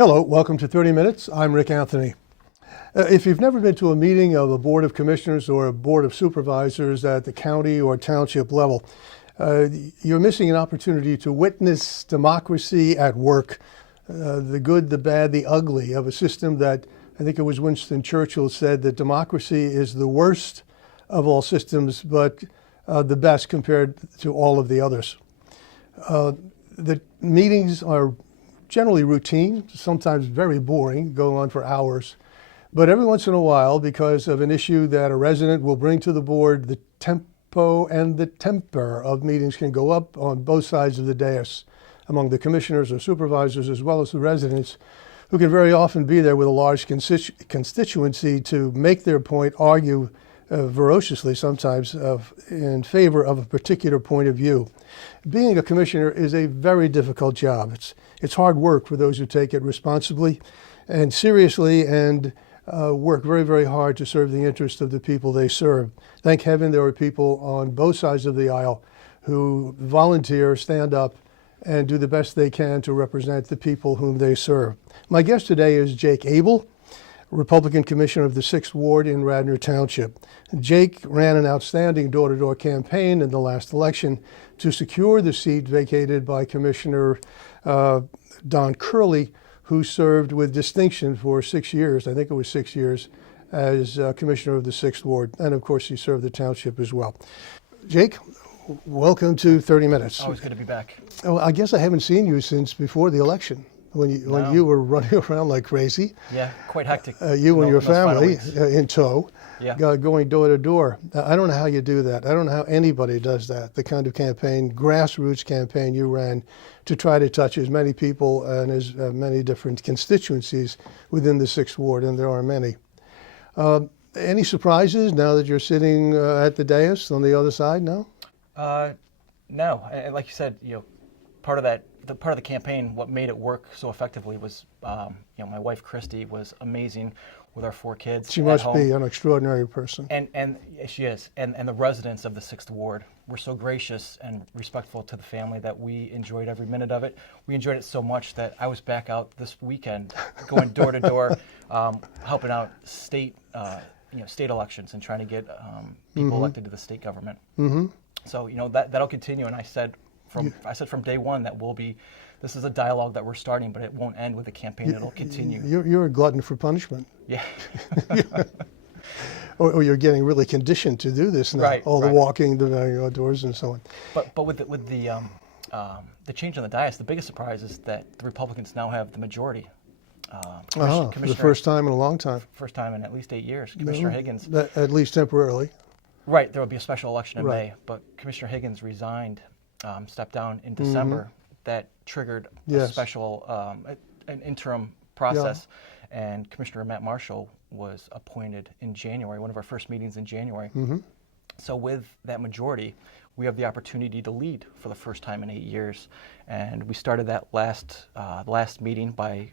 Hello, welcome to 30 Minutes. I'm Rick Anthony. If you've never been to a meeting of a Board of Commissioners or a Board of Supervisors at the county or township level, you're missing an opportunity to witness democracy at work, the good, the bad, the ugly of a system that I think it was Winston Churchill said that democracy is the worst of all systems, but the best compared to all of the others. The meetings are generally routine, sometimes very boring, go on for hours. But every once in a while, because of an issue that a resident will bring to the board, the tempo and the temper of meetings can go up on both sides of the dais among the commissioners or supervisors as well as the residents, who can very often be there with a large constituency to make their point, argue ferociously sometimes in favor of a particular point of view. Being a commissioner is a very difficult job. It's hard work for those who take it responsibly and seriously and work very, very hard to serve the interests of the people they serve. Thank heaven there are people on both sides of the aisle who volunteer, stand up, and do the best they can to represent the people whom they serve. My guest today is Jake Abel, Republican Commissioner of the 6th Ward in Radnor Township. Jake ran an outstanding door-to-door campaign in the last election to secure the seat vacated by Commissioner Don Curley, who served with distinction for 6 years, I think it was 6 years, as Commissioner of the 6th Ward. And of course, he served the township as well. Jake, welcome to 30 Minutes. Always good to be back. Oh, I guess I haven't seen you since before the election, when you were running around like crazy. Yeah, quite hectic. You and your family in tow, yeah. Going door to door. I don't know how you do that. I don't know how anybody does that, the kind of campaign, grassroots campaign you ran to try to touch as many people and as many different constituencies within the 6th Ward, and there are many. Any surprises now that you're sitting at the dais on the other side now? No, and like you said, part of the campaign, what made it work so effectively was, my wife Christy was amazing with our 4 kids. She must be an extraordinary person. And she is. And the residents of the 6th Ward were so gracious and respectful to the family that we enjoyed every minute of it. We enjoyed it so much that I was back out this weekend going door to door, helping out state elections and trying to get people elected to the state government. Mm-hmm. So that'll continue. And I said from day one that this is a dialogue that we're starting, but it won't end with a campaign. It'll continue. You're a glutton for punishment. Yeah. Or you're getting really conditioned to do this now. Right. The walking, the outdoors, and so on. But with the change on the dais, the biggest surprise is that the Republicans now have the majority. For the first time in a long time. First time in at least 8 years. Commissioner Higgins. At least temporarily. Right. There will be a special election in May, but Commissioner Higgins resigned, stepped down in December. Mm-hmm. That triggered a special, an interim process, and Commissioner Matt Marshall was appointed in January, one of our first meetings in January. Mm-hmm. So with that majority, we have the opportunity to lead for the first time in 8 years, and we started that last meeting by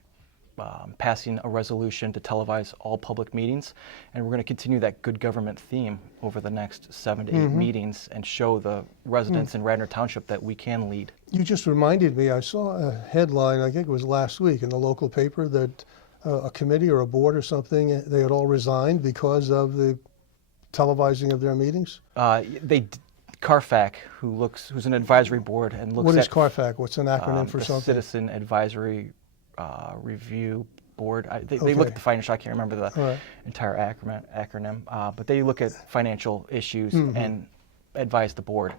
passing a resolution to televise all public meetings, and we're going to continue that good government theme over the next 7 to 8 meetings and show the residents in Radnor Township that we can lead. You just reminded me, I saw a headline, I think it was last week in the local paper, that a committee or a board or something, they had all resigned because of the televising of their meetings? CARFAC, who's an advisory board and looks at... What is CARFAC? What's an acronym for something? Citizen Advisory Review Board. They look at the financial, I can't remember the entire acronym, but they look at financial issues and advise the board.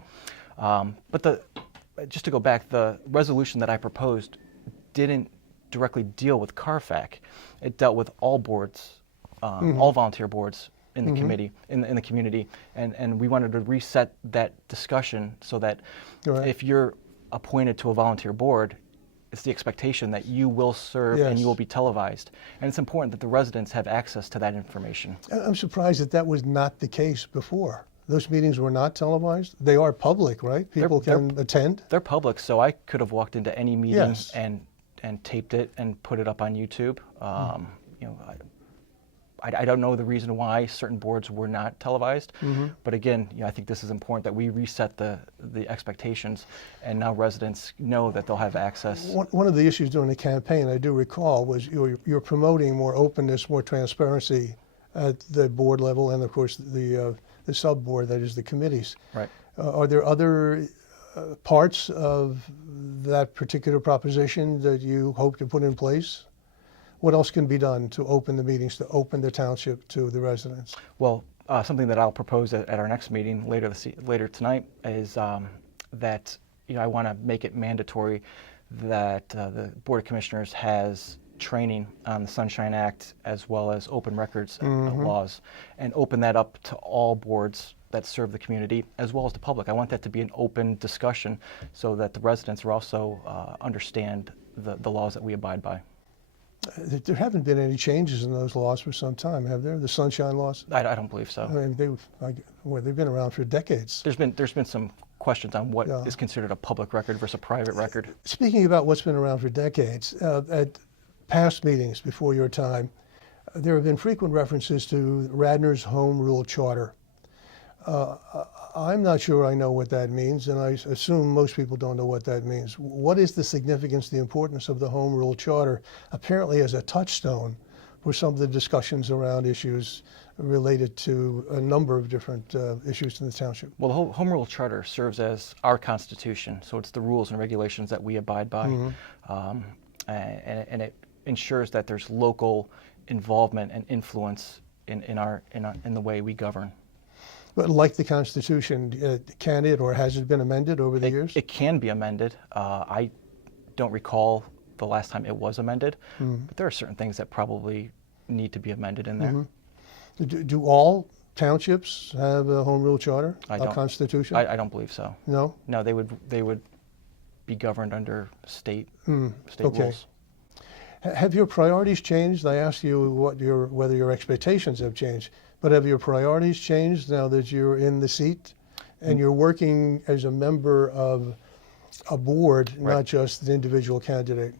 But just to go back, the resolution that I proposed didn't directly deal with CARFAC. It dealt with all boards, all volunteer boards in the committee, in the community, and we wanted to reset that discussion so that if you're appointed to a volunteer board, it's the expectation that you will serve and you will be televised. And it's important that the residents have access to that information. I'm surprised that was not the case before. Those meetings were not televised? They are public, right? People can attend? They're public, so I could have walked into any meeting and taped it and put it up on YouTube. I don't know the reason why certain boards were not televised, but again, I think this is important that we reset the expectations, and now residents know that they'll have access. One of the issues during the campaign, I do recall, was you're promoting more openness, more transparency at the board level, and of course the sub-board, that is the committees. Right. Are there other parts of that particular proposition that you hope to put in place? What else can be done to open the meetings, to open the township to the residents? Well, something that I'll propose at our next meeting later tonight is that I want to make it mandatory that the Board of Commissioners has training on the Sunshine Act as well as open records laws, and open that up to all boards that serve the community as well as the public. I want that to be an open discussion so that the residents are also understand the laws that we abide by. There haven't been any changes in those laws for some time, have there? The sunshine laws? I don't believe so. I mean, they've been around for decades. There's been some questions on what is considered a public record versus a private record. Speaking about what's been around for decades, at past meetings before your time, there have been frequent references to Radnor's Home Rule Charter. I'm not sure I know what that means, and I assume most people don't know what that means. What is the significance, the importance of the Home Rule Charter, apparently as a touchstone for some of the discussions around issues related to a number of different issues in the township? Well, the Home Rule Charter serves as our constitution, so it's the rules and regulations that we abide by, and it ensures that there's local involvement and influence in the way we govern. But like the Constitution, can it or has it been amended over the years? It can be amended. I don't recall the last time it was amended, but there are certain things that probably need to be amended in there. Do all townships have a home rule charter, a constitution? I don't believe so. No? No, they would be governed under state rules. Have your priorities changed? I asked you whether your expectations have changed, but have your priorities changed now that you're in the seat and you're working as a member of a board, not just an individual candidate?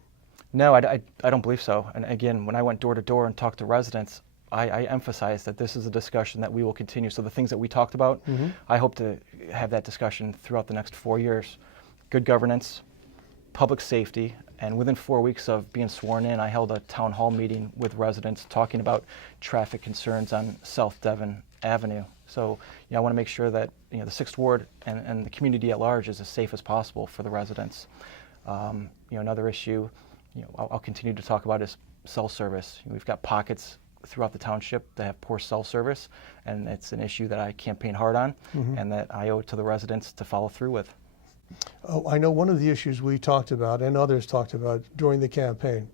No, I don't believe so. And again, when I went door to door and talked to residents, I emphasized that this is a discussion that we will continue. So the things that we talked about, I hope to have that discussion throughout the next 4 years. Good governance, public safety, and within 4 weeks of being sworn in, I held a town hall meeting with residents talking about traffic concerns on South Devon Avenue. So I want to make sure that the 6th Ward and the community at large is as safe as possible for the residents. Another issue I'll continue to talk about is cell service. We've got pockets throughout the township that have poor cell service, and it's an issue that I campaign hard on and that I owe it to the residents to follow through with. Oh, I know one of the issues we talked about and others talked about during the campaign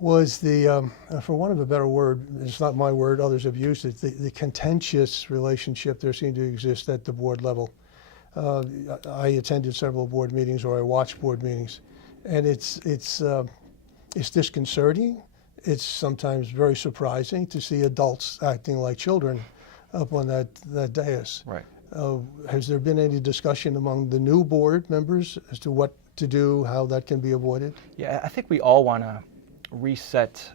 was the, for want of a better word, it's not my word, others have used it, the contentious relationship there seemed to exist at the board level. I attended several board meetings, or I watched board meetings, and it's disconcerting. It's sometimes very surprising to see adults acting like children up on that dais. Right. Has there been any discussion among the new board members as to what to do, how that can be avoided? Yeah, I think we all want to reset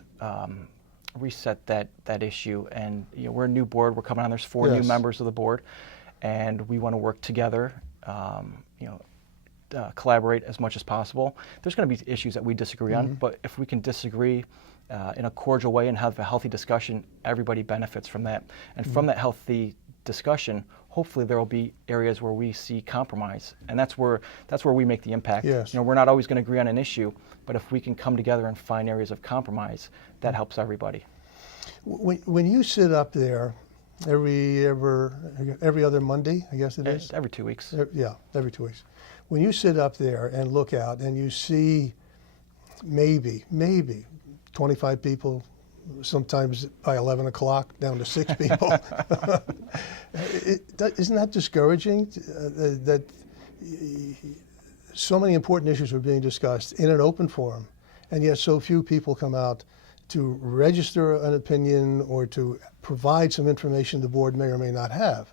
that issue. And we're a new board. We're coming on. There's 4 new members of the board, and we want to work together. Collaborate as much as possible. There's going to be issues that we disagree on, but if we can disagree in a cordial way and have a healthy discussion, everybody benefits from that. And from that healthy discussion, hopefully there will be areas where we see compromise, and that's where we make the impact. Yes. We're not always going to agree on an issue, but if we can come together and find areas of compromise, that helps everybody. When you sit up there every other Monday, I guess it is? Every 2 weeks. Yeah, every 2 weeks. When you sit up there and look out and you see maybe 25 people, sometimes by 11 o'clock down to 6 people, isn't that discouraging that so many important issues are being discussed in an open forum, and yet so few people come out to register an opinion or to provide some information the board may or may not have?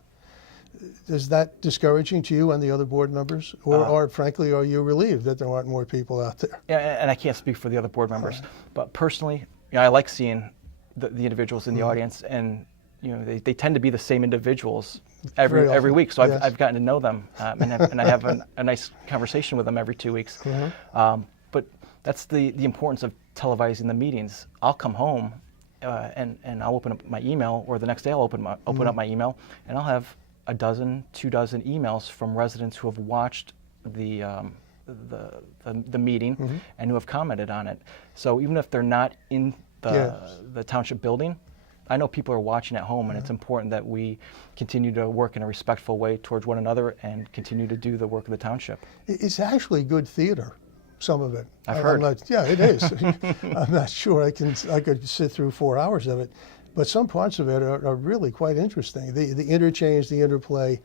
Is that discouraging to you and the other board members? Or frankly, are you relieved that there aren't more people out there? Yeah, and I can't speak for the other board members, but personally, I like seeing the individuals in the audience, and they tend to be the same individuals every week. So I've gotten to know them, and I have a nice conversation with them every 2 weeks. But that's the importance of televising the meetings. I'll come home and I'll open up my email, or the next day I'll open up my email, and I'll have a dozen, 2 dozen emails from residents who have watched the meeting and who have commented on it. So even if they're not in the township building, I know people are watching at home, and it's important that we continue to work in a respectful way towards one another and continue to do the work of the township. It's actually good theater, some of it. I've heard. It is. I'm not sure I could sit through 4 hours of it, but some parts of it are really quite interesting. The interchange, the interplay,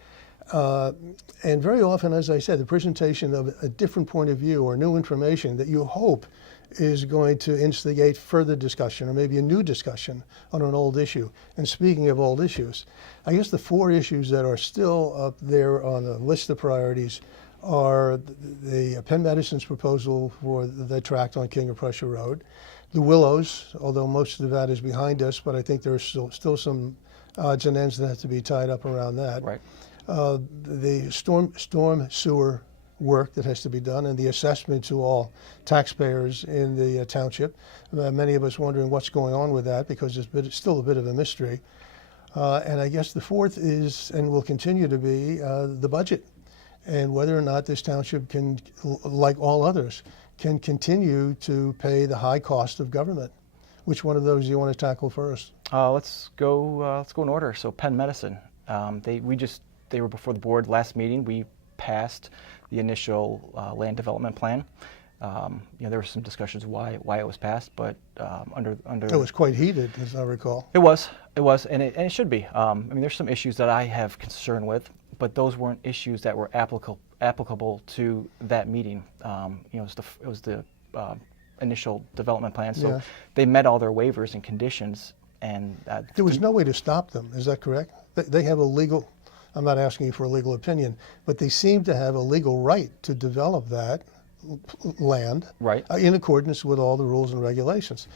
and very often, as I said, the presentation of a different point of view or new information that you hope is going to instigate further discussion, or maybe a new discussion on an old issue. And speaking of old issues, I guess the 4 issues that are still up there on the list of priorities are the Penn Medicine's proposal for the tract on King of Prussia Road, the Willows, although most of that is behind us, but I think there's still some odds and ends that have to be tied up around that. Right. The storm sewer work that has to be done, and the assessment to all taxpayers in the township. Many of us wondering what's going on with that, because it's still a bit of a mystery. And I guess the 4th is, and will continue to be, the budget, and whether or not this township can, like all others, can continue to pay the high cost of government. Which one of those do you want to tackle first? Let's go in order. So Penn Medicine, they were before the board last meeting. We passed the initial land development plan. There were some discussions why it was passed, but under it was quite heated, as I recall. It was, and it should be. There's some issues that I have concern with, but those weren't issues that were applicable to that meeting. It was the initial development plan, so they met all their waivers and conditions, and there was no way to stop them. Is that correct? They have a legal. I'm not asking you for a legal opinion, but they seem to have a legal right to develop that land in accordance with all the rules and regulations,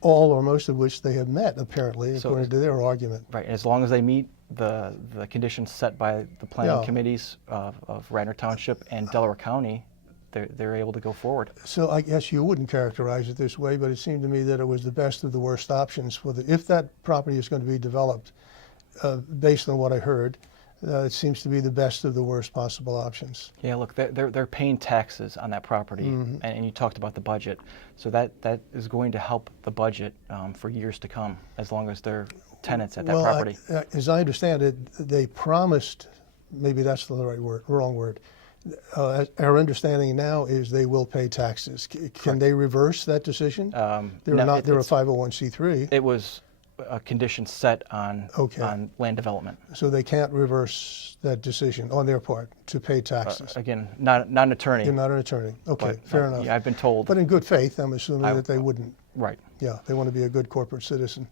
all or most of which they have met, apparently, according to their argument. Right, and as long as they meet the conditions set by the planning committees of Radnor Township and Delaware County, they're able to go forward. So I guess you wouldn't characterize it this way, but it seemed to me that it was the best of the worst options. If that property is going to be developed, based on what I heard, it seems to be the best of the worst possible options. Yeah, look, they're paying taxes on that property, and you talked about the budget. So that is going to help the budget for years to come, as long as they're tenants at that property. As I understand it, they promised, maybe that's the wrong word. Our understanding now is they will pay taxes. Can they reverse that decision? They're a 501c3. It was a condition set on land development. So they can't reverse that decision on their part to pay taxes. Again, not an attorney. You're not an attorney. Okay, fair enough. Yeah, I've been told. But in good faith, I'm assuming that they wouldn't. Right. Yeah, they want to be a good corporate citizen.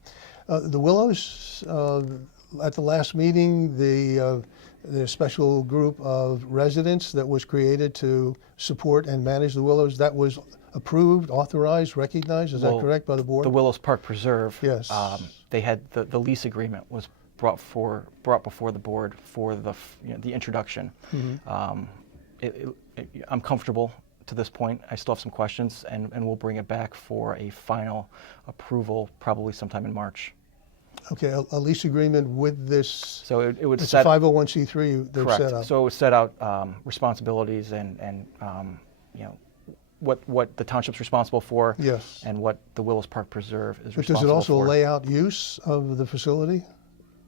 The Willows, at the last meeting, the special group of residents that was created to support and manage the Willows, that was approved, authorized, recognized, is that correct, by the board? The Willows Park Preserve, yes. They had the lease agreement was brought before the board for the introduction. I'm comfortable to this point. I still have some questions, and we'll bring it back for a final approval probably sometime in March. Okay, a lease agreement with this. So it would it's set a 501c3 they've correct. set up. So it would set out responsibilities and what the township's responsible for, yes, and what the Willows Park Preserve is responsible for. Does it also lay out use of the facility,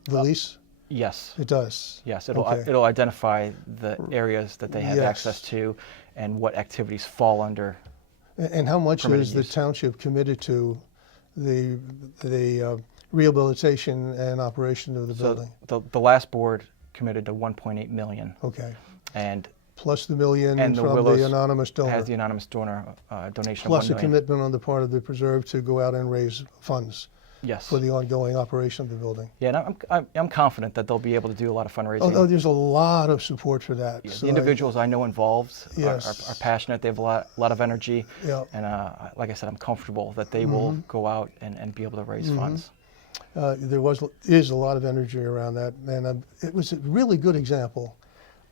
the lease? Yes. It does? Yes, it'll identify the areas that they have access to and what activities fall under. And how much is the township committed to the rehabilitation and operation of the building? The last board committed to $1.8 million. Okay. And plus the $1 million and from the anonymous donor. Has the anonymous donor donation plus of $1 million. A commitment on the part of the preserve to go out and raise funds Yes. for the ongoing operation of the building. Yeah, and I'm confident that they'll be able to do a lot of fundraising. Oh, there's a lot of support for that. Yeah, So the individuals I know involved Yes. are passionate. They have a lot of energy. Yeah. And like I said, I'm comfortable that they will go out and be able to raise funds. There is a lot of energy around that, and it was a really good example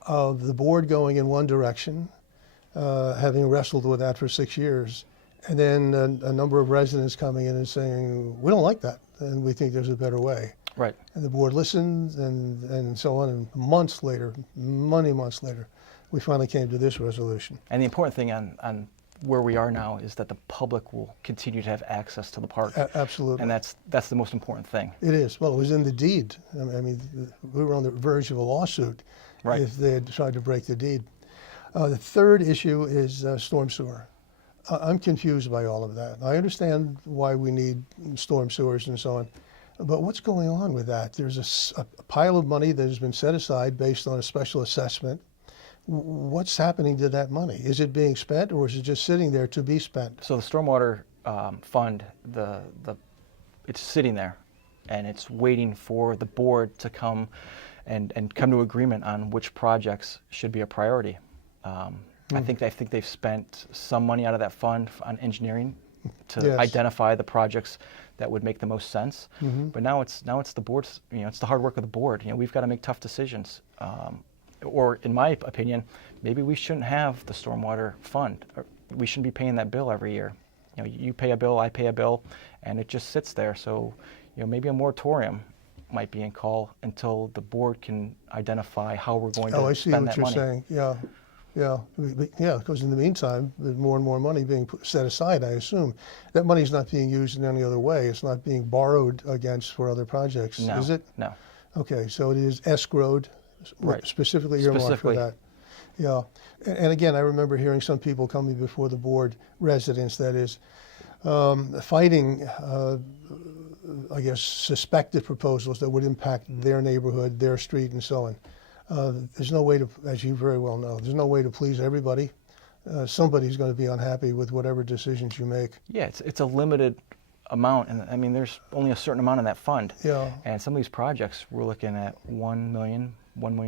of the board going in one direction, having wrestled with that for 6 years, and then a number of residents coming in and saying, we don't like that, and we think there's a better way. Right. And the board listened, and so on, and months later, many months later, we finally came to this resolution. And the important thing on where we are now is that the public will continue to have access to the park. Absolutely. And that's the most important thing. It is. Well, it was in the deed. I mean, we were on the verge of a lawsuit Right. if they had tried to break the deed. The third issue is storm sewer. I'm confused by all of that. I understand why we need storm sewers and so on, but what's going on with that? There's a pile of money that has been set aside based on a special assessment. What's happening to that money? Is it being spent, or is it just sitting there to be spent? So the stormwater fund, it's sitting there, and it's waiting for the board to come and come to agreement on which projects should be a priority. I think they've spent some money out of that fund on engineering to Yes. identify the projects that would make the most sense. But now it's the board's, it's the hard work of the board. We've got to make tough decisions. Or in my opinion, maybe we shouldn't have the stormwater fund. Or we shouldn't be paying that bill every year. You pay a bill, I pay a bill, and it just sits there. So, maybe a moratorium might be in call until the board can identify how we're going to Oh, I see spend what that you're money. saying. Yeah, because in the meantime, there's more and more money being set aside, I assume. That money's not being used in any other way. It's not being borrowed against for other projects, No, is it? no. Okay, so it is escrowed, Right. specifically earmarked for Specifically. that. Yeah, and again, I remember hearing some people coming before the board, residents that is, fighting, I guess, suspected proposals that would impact their neighborhood, their street, and so on. There's no way to, as you very well know, there's no way to please everybody. Somebody's going to be unhappy with whatever decisions you make. Yeah, it's a limited amount, and I mean, there's only a certain amount in that fund. Yeah. And some of these projects, we're looking at 1 million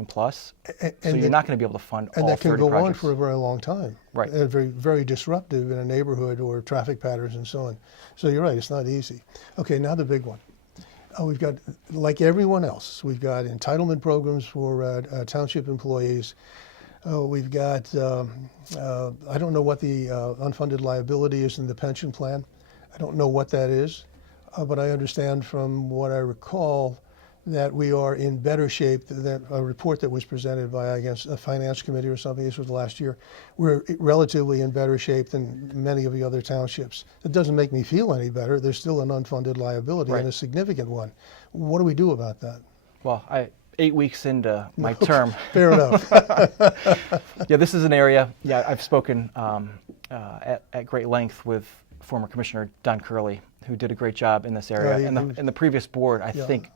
plus. And so you're not going to be able to fund all 30 projects. And that can go on for a very long time. Right. And very, very disruptive in a neighborhood or traffic patterns and so on. So you're right, it's not easy. Okay, now the big one. We've got, like everyone else, we've got entitlement programs for township employees. We've got, I don't know what the unfunded liability is in the pension plan. I don't know what that is, but I understand from what I recall that we are in better shape than a report that was presented by, I guess, a finance committee or something. This was last year. We're relatively in better shape than many of the other townships. It doesn't make me feel any better. There's still an unfunded liability, Right. and a significant one. What do we do about that? Well, 8 weeks into my term. Fair enough. Yeah, this is an area. Yeah, I've spoken at great length with former Commissioner Don Curley, who did a great job in this area. And the previous board, I think,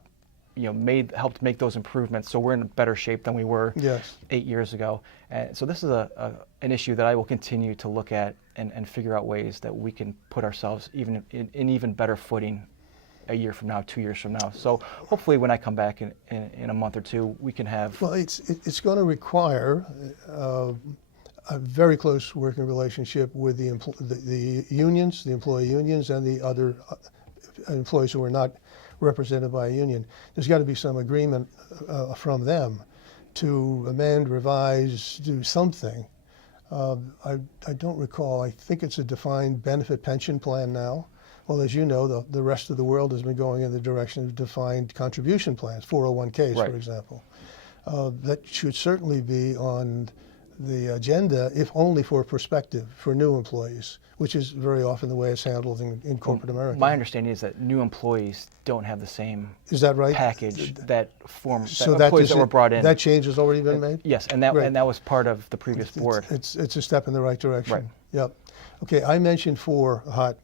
helped make those improvements. So we're in better shape than we were Yes. 8 years ago. And so this is an issue that I will continue to look at and figure out ways that we can put ourselves in even better footing a year from now, 2 years from now. So hopefully when I come back in a month or two, we can have... Well, it's going to require a very close working relationship with the unions, the employee unions, and the other employees who are not represented by a union. There's got to be some agreement from them to amend, revise, do something. I don't recall. I think it's a defined benefit pension plan now. Well, as you know, the rest of the world has been going in the direction of defined contribution plans, 401ks, Right. for example. That should certainly be on the agenda, if only for perspective, for new employees, which is very often the way it's handled in corporate America. My understanding is that new employees don't have the same Is that right? package that So employees that were brought in. That change has already been made? Yes, and that Right. and that was part of the previous board. It's a step in the right direction. Right. Yep. Okay, I mentioned 4 hot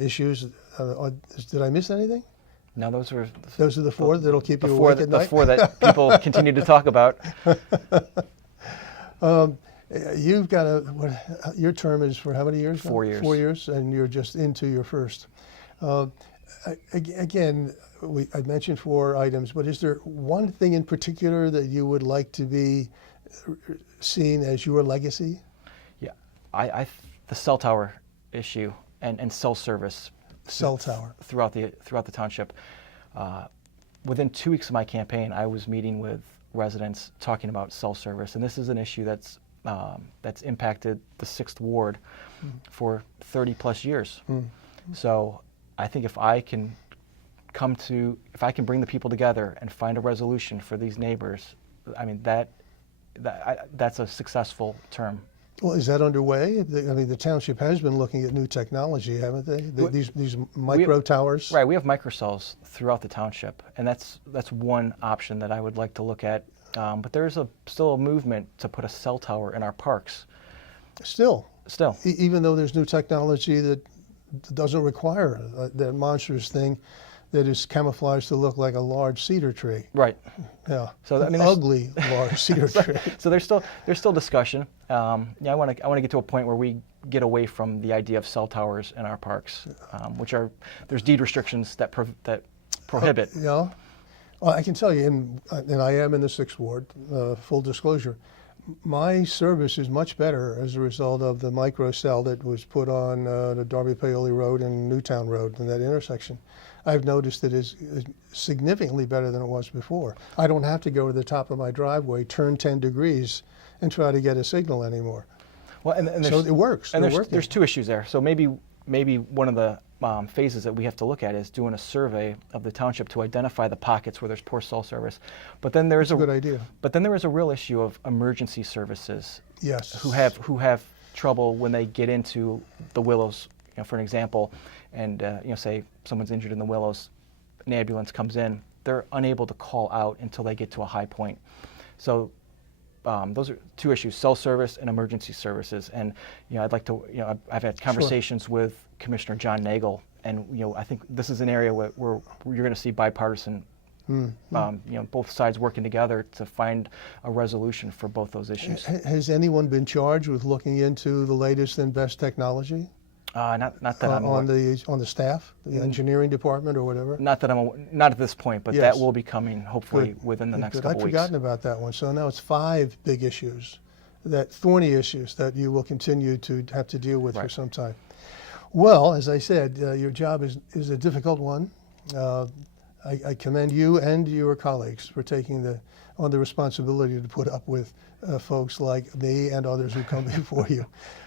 issues. Did I miss anything? Now those are The 4 that'll keep you four awake at night? the 4 that people continue to talk about. You've got your term is for how many years now? 4 years. 4 years, and you're just into your first. Again, I mentioned 4 items, but is there one thing in particular that you would like to be seen as your legacy? Yeah, the cell tower issue and cell service. Cell tower throughout the township. Within 2 weeks of my campaign, I was meeting with residents talking about cell service, and this is an issue that's impacted the 6th Ward for 30 plus years. So I think if I can bring the people together and find a resolution for these neighbors, I mean that's a successful term. Well, is that underway? I mean, the township has been looking at new technology, haven't they? These micro towers. Right. We have microcells throughout the township, and that's one option that I would like to look at. But there's still a movement to put a cell tower in our parks. Still. Even though there's new technology that doesn't require that monstrous thing that is camouflaged to look like a large cedar tree. Right. Yeah. So ugly large cedar tree. So there's still discussion. I want to get to a point where we get away from the idea of cell towers in our parks, there's deed restrictions that prohibit. Yeah. Well, I can tell you, and I am in the 6th Ward. Full disclosure, my service is much better as a result of the micro cell that was put on the Darby Paoli Road and Newtown Road in that intersection. I've noticed it is significantly better than it was before. I don't have to go to the top of my driveway, turn 10 degrees, and try to get a signal anymore. Well, and so it works. And there's 2 issues there. So maybe one of the phases that we have to look at is doing a survey of the township to identify the pockets where there's poor cell service. But then there's a good idea. But then there is a real issue of emergency services. Yes. Who have trouble when they get into the Willows, for an example, and say someone's injured in the Willows, an ambulance comes in, they're unable to call out until they get to a high point. So those are 2 issues: cell service and emergency services. And I'd like to, I've had conversations with Commissioner John Nagel, and I think this is an area where you're going to see bipartisan, both sides working together to find a resolution for both those issues. Has anyone been charged with looking into the latest and best technology? Not that I'm on the staff, the engineering department or whatever. Not at this point, but that will be coming hopefully within the next couple weeks. I'd forgotten about that one. So now it's 5 big issues, thorny issues that you will continue to have to deal with for some time. Well, as I said, your job is a difficult one. I commend you and your colleagues for taking on the responsibility to put up with folks like me and others who come before you.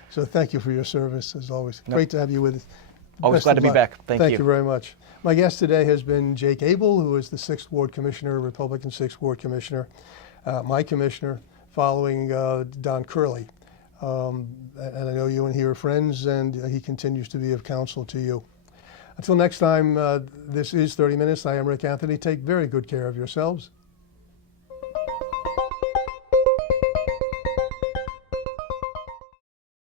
So thank you for your service, as always. Great to have you with us. Always glad to be back. Thank you. Thank you very much. My guest today has been Jake Abel, who is the 6th Ward Commissioner, Republican 6th Ward Commissioner, my commissioner, following Don Curley. And I know you and he are friends, and he continues to be of counsel to you. Until next time, this is 30 Minutes. I am Rick Anthony. Take very good care of yourselves